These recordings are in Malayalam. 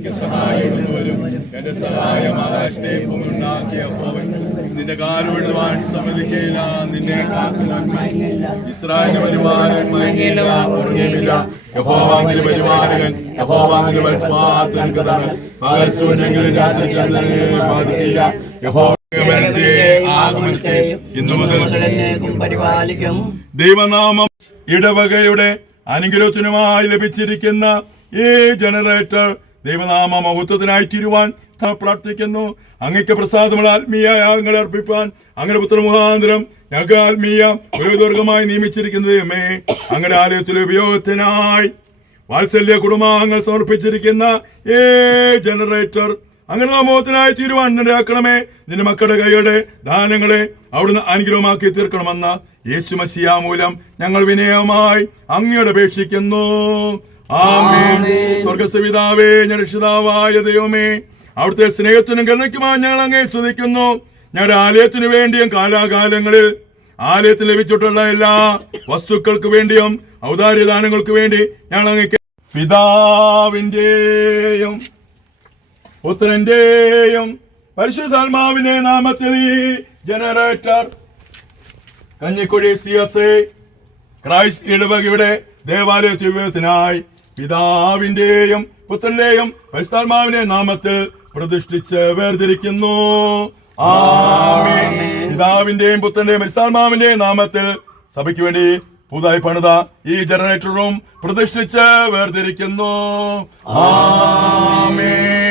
എനിക്ക് സഹായം വരും. എന്റെ സഹായം ആകാശത്തെ ഭൂമി ഉണ്ടാക്കിയ യഹോവൻ നിന്റെ കാലുവിടുവാൻ സമ്മതിക്കയില്ല. നിന്നെ ഇസ്രായേലിന്റെ പരിപാലൻ മയങ്ങിയില്ല. ഉറങ്ങിയില്ല യഹോവാങ്ങിന്റെ പരിപാലകൻ. യഹോവാങ്ങിന്റെ വലുപ്പാത്തതാണ് പകൽ രാത്രി ചന്ദ്രനെ ബാധിക്കില്ല. യഹോ ആഗമനത്തെ ഇന്നു മുതൽ എന്നേക്കും പരിപാലിക്കും. ദൈവനാമം ഇടവകയുടെ അനുഗ്രഹത്തിനുമായി ലഭിച്ചിരിക്കുന്ന ഈ ജനറേറ്റർ ദൈവനാമ മഹത്വത്തിനായി തീരുവാൻ പ്രാർത്ഥിക്കുന്നു. അങ്ങക്ക് പ്രസാദമുള്ള ആത്മീയ യാഗങ്ങളെ അർപ്പിപ്പാൻ അങ്ങയുടെ പുത്രമുഖാന്തരം ഞങ്ങൾക്ക് ആത്മീയ ഉപയോഗമായി നിയമിച്ചിരിക്കുന്നത് അമ്മേ. അങ്ങയുടെ ആലയത്തിലെ ഉപയോഗത്തിനായി വാത്സല്യ കുടുംബാംഗങ്ങൾ സമർപ്പിച്ചിരിക്കുന്ന ഏ ജനറേറ്റർ അങ്ങനെ നാമോഹത്തിനായി തീരുവാൻ ഇടയാക്കണമേ. നിന്റെ മക്കളുടെ കൈയുടെ ദാനങ്ങളെ അവിടുന്ന് അനുഗ്രഹമാക്കി തീർക്കണമെന്ന് യേശു മസിയ മൂലം ഞങ്ങൾ വിനയമായി അങ്ങയോട് അപേക്ഷിക്കുന്നു. ആമേൻ. സ്വർഗസവിതാവേ രക്ഷിതാവായ ദൈവമേ അവിടുത്തെ സ്നേഹത്തിനും കരുണയ്ക്കുമായി ഞങ്ങൾ അങ്ങേ സ്തുതിക്കുന്നു. ഞങ്ങളുടെ ആലയത്തിനു വേണ്ടിയും കാലാകാലങ്ങളിൽ ആലയത്തിൽ ലഭിച്ചിട്ടുള്ള എല്ലാ വസ്തുക്കൾക്ക് വേണ്ടിയും ഔദാര്യദാനങ്ങൾക്ക് വേണ്ടി ഞങ്ങൾ അങ്ങേക്ക് പിതാവിന്റെയും പുത്രന്റെയും പരിശുദ്ധാത്മാവിന്റെ നാമത്തിൽ generator Kanjikuzhi C S A Christ ഇടവകയുടെ ദേവാലയ ഉപയോഗത്തിനായി പിതാവിന്റെയും പുത്രന്റെയും പരിശുദ്ധാത്മാവിന്റെ നാമത്തിൽ പ്രതിഷ്ഠിച്ച് വേർതിരിക്കുന്നു. പിതാവിന്റെയും പുത്രന്റെയും പരിശുദ്ധാത്മാവിന്റെയും നാമത്തിൽ സഭയ്ക്ക് വേണ്ടി പുതുതായി പണിത ഈ ജനറേറ്ററും പ്രതിഷ്ഠിച്ച് വേർതിരിക്കുന്നു. ആമേക്കണമെന്ന്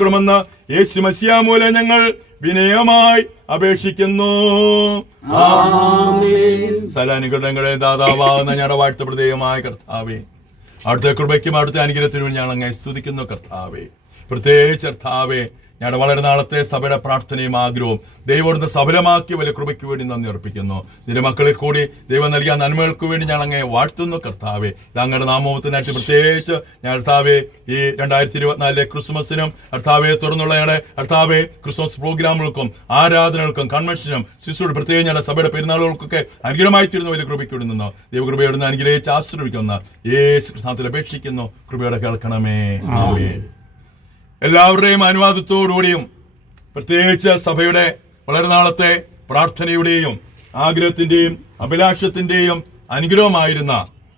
ണമെന്ന് യേശു മസിയ മൂലം ഞങ്ങൾ വിനയമായി അപേക്ഷിക്കുന്നു. സലാനികളുടെ ദാതാവാകുന്ന ഞങ്ങളുടെ വാഴ്ത്തപ്രദേയമായ കർത്താവേ അവിടുത്തെ കൃപയ്ക്കും അവിടുത്തെ അനുഗ്രഹത്തിനും ഞങ്ങൾ അങ്ങനെ സ്തുതിക്കുന്നു കർത്താവേ. പ്രത്യേകിച്ച് കർത്താവേ ഞങ്ങളുടെ വളരെ നാളത്തെ സഭയുടെ പ്രാർത്ഥനയും ആഗ്രഹവും ദൈവം സഫലമാക്കി വലിയ കൃപയ്ക്ക് വേണ്ടി നന്ദി അർപ്പിക്കുന്നു. നിന്റെ മക്കളിൽ കൂടി ദൈവം നൽകിയ നന്മകൾക്ക് വേണ്ടി ഞാൻ അങ്ങനെ വാഴ്ത്തുന്നു കർത്താവെ. ഇത് അങ്ങയുടെ നാമോഹത്തിനായിട്ട് പ്രത്യേകിച്ച് ഞാൻ കർത്താവെ ഈ രണ്ടായിരത്തി ഇരുപത്തിനാലിലെ ക്രിസ്മസിനും കർത്താവെ തുറന്നുള്ള ഞങ്ങളുടെ കർത്താവെ ക്രിസ്മസ് പ്രോഗ്രാമുകൾക്കും ആരാധനകൾക്കും കൺവെൻഷനും ശിശുവിടെ പ്രത്യേകം ഞങ്ങളുടെ സഭയുടെ പെരുന്നാളുകൾക്കൊക്കെ അനുഗ്രഹമായി തീരുന്ന വലിയ കൃപയ്ക്ക് വേണ്ടി നിന്നു. ദൈവകൃപയോട് നിന്ന് അനുഗ്രഹിച്ച് ആശ്രയിക്കുന്ന യേശു കൃഷ്ണത്തിൽ അപേക്ഷിക്കുന്നു. കൃപയോടെ കേൾക്കണമേ. ആമേൻ. എല്ലാവരുടെയും അനുവാദത്തോടുകൂടിയും പ്രത്യേകിച്ച് സഭയുടെ വളരെ നാളത്തെ പ്രാർത്ഥനയുടെയും ആഗ്രഹത്തിന്റെയും അഭിലാഷത്തിന്റെയും അനുഗ്രഹമായിരുന്ന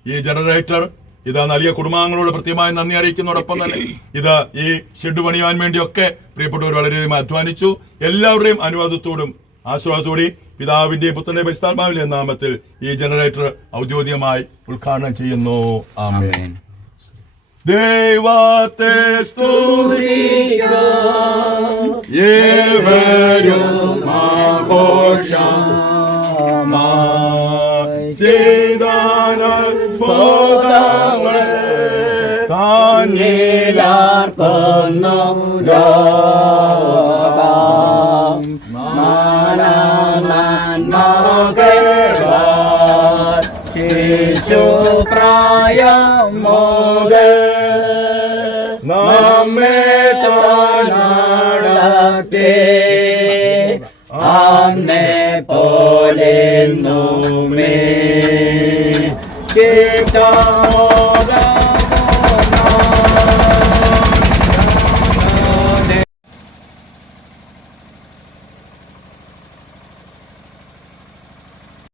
ഈ ജനറേറ്റർ ഇത് നൽകിയ കുടുംബാംഗങ്ങളോട് പ്രത്യേകമായി നന്ദി അറിയിക്കുന്നതോടൊപ്പം തന്നെ ഇത് ഈ ഷെഡ് പണിയാൻ വേണ്ടിയൊക്കെ പ്രിയപ്പെട്ടവർ വളരെയധികം അധ്വാനിച്ചു. എല്ലാവരുടെയും അനുവാദത്തോടും ആശ്രയത്തോടെ പിതാവിന്റെയും പുത്രന്റെ പരിസ്ഥാത്മാവിന്റെ നാമത്തിൽ ഈ ജനറേറ്റർ ഔദ്യോഗികമായി ഉദ്ഘാടനം ചെയ്യുന്നു. ആമേൻ. ദൈവത്തെ ഏവരും ആഘോഷമായി ചെയ്താനത്ഭുതങ്ങൾ ാർക്കുന്നു ശിശു പ്രായം മുതൽ നമ്മെ നടത്തി അന്നെ പോലെ നോമേ ചേട്ടാ